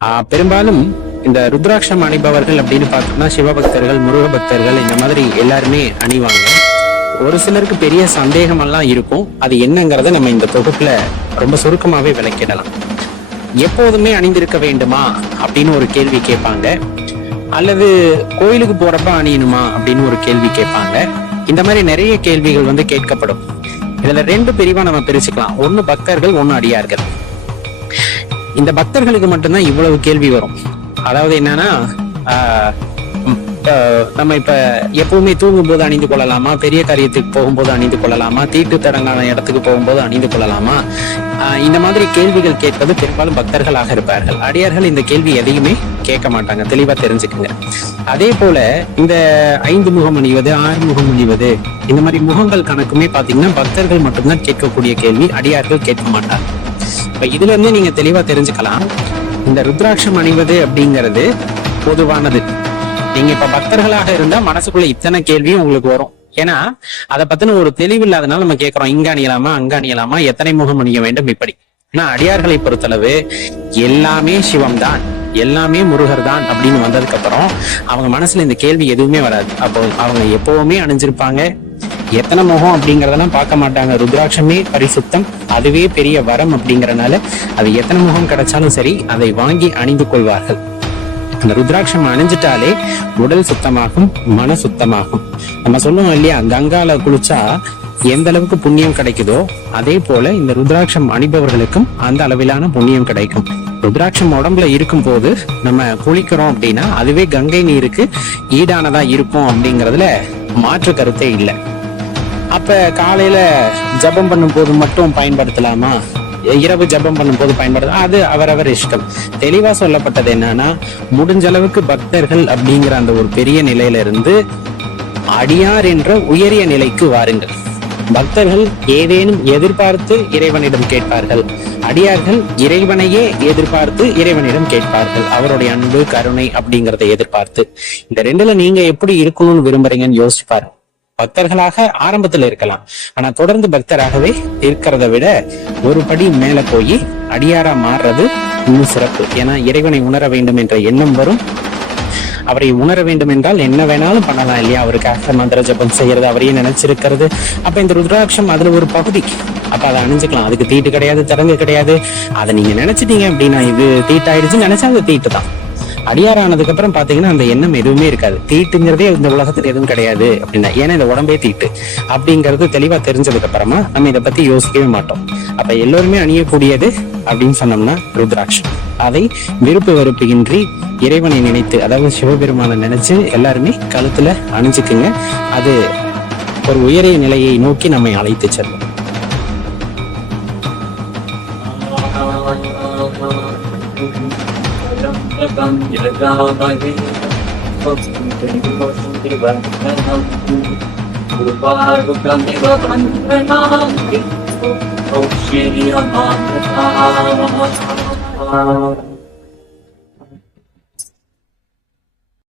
பெரும்பாலும் இந்த ருத்ராட்சம் அணிபவர்கள் அப்படின்னு பார்த்தோம்னா சிவபக்தர்கள், முருக பக்தர்கள் இந்த மாதிரி எல்லாருமே அணிவாங்க. ஒரு சிலருக்கு பெரிய சந்தேகம் எல்லாம் இருக்கும். அது என்னங்கிறத நம்ம இந்த தொகுப்புல ரொம்ப சுருக்கமாவே விளக்கிடலாம். எப்போதுமே அணிந்திருக்க வேண்டுமா அப்படின்னு ஒரு கேள்வி கேட்பாங்க, அல்லது கோயிலுக்கு போறப்ப அணியணுமா அப்படின்னு ஒரு கேள்வி கேட்பாங்க. இந்த மாதிரி நிறைய கேள்விகள் கேட்கப்படும். இதுல ரெண்டு பிரிவா நம்ம பிரிச்சுக்கலாம். ஒண்ணு பக்தர்கள், ஒண்ணு அடியார்கள். இந்த பக்தர்களுக்கு மட்டும்தான் இவ்வளவு கேள்வி வரும். அதாவது என்னன்னா, நம்ம இப்ப எப்பவுமே தூங்கும் போது அணிந்து கொள்ளலாமா, பெரிய காரியத்துக்கு போகும்போது அணிந்து கொள்ளலாமா, தீட்டு தடங்கான இடத்துக்கு போகும்போது அணிந்து கொள்ளலாமா, இந்த மாதிரி கேள்விகள் கேட்பது பெரும்பாலும் பக்தர்களாக இருப்பார்கள். அடியார்கள் இந்த கேள்வி எதையுமே கேட்க மாட்டாங்க. தெளிவா தெரிஞ்சுக்குங்க. அதே போல இந்த 5 முகம் அணிவது, 6 முகம் அணிவது, இந்த மாதிரி முகங்கள் கணக்குமே பாத்தீங்கன்னா பக்தர்கள் மட்டும்தான் கேட்கக்கூடிய கேள்வி, அடியார்கள் கேட்க மாட்டாங்க. இப்ப இதுல இருந்து நீங்க தெளிவா தெரிஞ்சுக்கலாம், இந்த ருத்ராட்சம் அணிவது அப்படிங்கிறது பொதுவானது. நீங்க இப்ப பக்தர்களாக இருந்தா மனசுக்குள்ள இத்தனை கேள்வியும் உங்களுக்கு வரும். ஏன்னா அதை பத்தின ஒரு தெளிவு இல்லாதனால நம்ம கேட்கிறோம், இங்க அணியலாமா, அங்க அணியலாமா, எத்தனை முகம் அணிய வேண்டும் இப்படி. ஆனா அடியார்களை பொறுத்தளவு எல்லாமே சிவம் தான், எல்லாமே முருகர் தான் அப்படின்னு வந்ததுக்கு அப்புறம் அவங்க மனசுல இந்த கேள்வி எதுவுமே வராது. அப்போ அவங்க எப்பவுமே அணிஞ்சிருப்பாங்க. எத்தனை முகம் அப்படிங்கறதெல்லாம் பார்க்க மாட்டாங்க. ருத்ராட்சமே பரிசுத்தம், அதுவே பெரிய வரம் அப்படிங்கறதுனால அது எத்தனை முகம் கிடைச்சாலும் சரி அதை வாங்கி அணிந்து கொள்வார்கள். அந்த ருத்ராட்சம் அணிஞ்சிட்டாலே உடல் சுத்தமாகும், மன சுத்தமாகும். நம்ம சொல்லுவோம் இல்லையா, கங்கால குளிச்சா எந்த அளவுக்கு புண்ணியம் கிடைக்குதோ அதே போல இந்த ருத்ராட்சம் அணிபவர்களுக்கும் அந்த அளவிலான புண்ணியம் கிடைக்கும். ருத்ராட்சம் உடம்புல இருக்கும் போது நம்ம குளிக்கிறோம் அப்படின்னா அதுவே கங்கை நீருக்கு ஈடானதா இருக்கும் அப்படிங்கறதுல மாற்று கருத்தே இல்லை. அப்ப காலையில ஜபம் பண்ணும் போது மட்டும் பயன்படுத்தலாமா, இரவு ஜபம் பண்ணும் போது பயன்படுத்த, அது அவரவர் இஷ்டம். தெளிவா சொல்லப்பட்டது என்னன்னா, முடிஞ்ச அளவுக்கு பக்தர்கள் அப்படிங்கிற அந்த ஒரு பெரிய நிலையில இருந்து அடியார் என்ற உயரிய நிலைக்கு வாருங்கள். பக்தர்கள் ஏதேனும் எதிர்பார்த்து இறைவனிடம் கேட்பார்கள், அடியார்கள் இறைவனையே எதிர்பார்த்து இறைவனிடம் கேட்பார்கள். அவருடைய அன்பு, கருணை அப்படிங்கறத எதிர்பார்த்து. இந்த ரெண்டுல நீங்க எப்படி இருக்கணும்னு விரும்புறீங்கன்னு யோசிப்பாரு. பக்தர்களாக ஆரம்பத்துல இருக்கலாம், ஆனா தொடர்ந்து பக்தராகவே இருக்கிறத விட ஒரு படி மேல போய் அடியாரா மாறுறது இன்னும் சிறப்பு. ஏன்னா இறைவனை உணர வேண்டும் என்ற எண்ணம் வரும். அவரை உணர வேண்டும் என்றால் என்ன வேணாலும் பண்ணலாம் இல்லையா, அவருக்காக மந்திர ஜபம் செய்யறது, அவரையே நினைச்சிருக்கிறது. அப்ப இந்த ருத்ராட்சம் அதுல ஒரு பகுதி. அப்ப அதை அணிஞ்சுக்கலாம். அதுக்கு தீட்டு கிடையாது, தடங்கு கிடையாது. அதை நீங்க நினைச்சிட்டீங்க அப்படின்னா இது தீட்டாயிடுச்சுன்னு நினைச்சா அது தீட்டு தான். அடியாரானதுக்கு அப்புறம் பாத்தீங்கன்னா அந்த எண்ணம் எதுவுமே இருக்காது. தீட்டுங்கிறதே இந்த உலகத்துல எதுவும் கிடையாது அப்படின்னா, ஏன்னா இந்த உடம்பே தீட்டு அப்படிங்கிறது தெளிவா தெரிஞ்சதுக்கு அப்புறமா நம்ம இதை பத்தி யோசிக்கவே மாட்டோம். அப்ப எல்லோருமே அணியக்கூடியது அப்படின்னு சொன்னோம்னா ருத்ராட்சம். அதை விருப்பு வெறுப்பின்றி இறைவனை நினைத்து, அதாவது சிவபெருமானை நினைச்சு எல்லாருமே கழுத்துல அணிஞ்சுக்குங்க. அது ஒரு உயரிய நிலையை நோக்கி நம்மை அழைத்து செல்லும். Oh,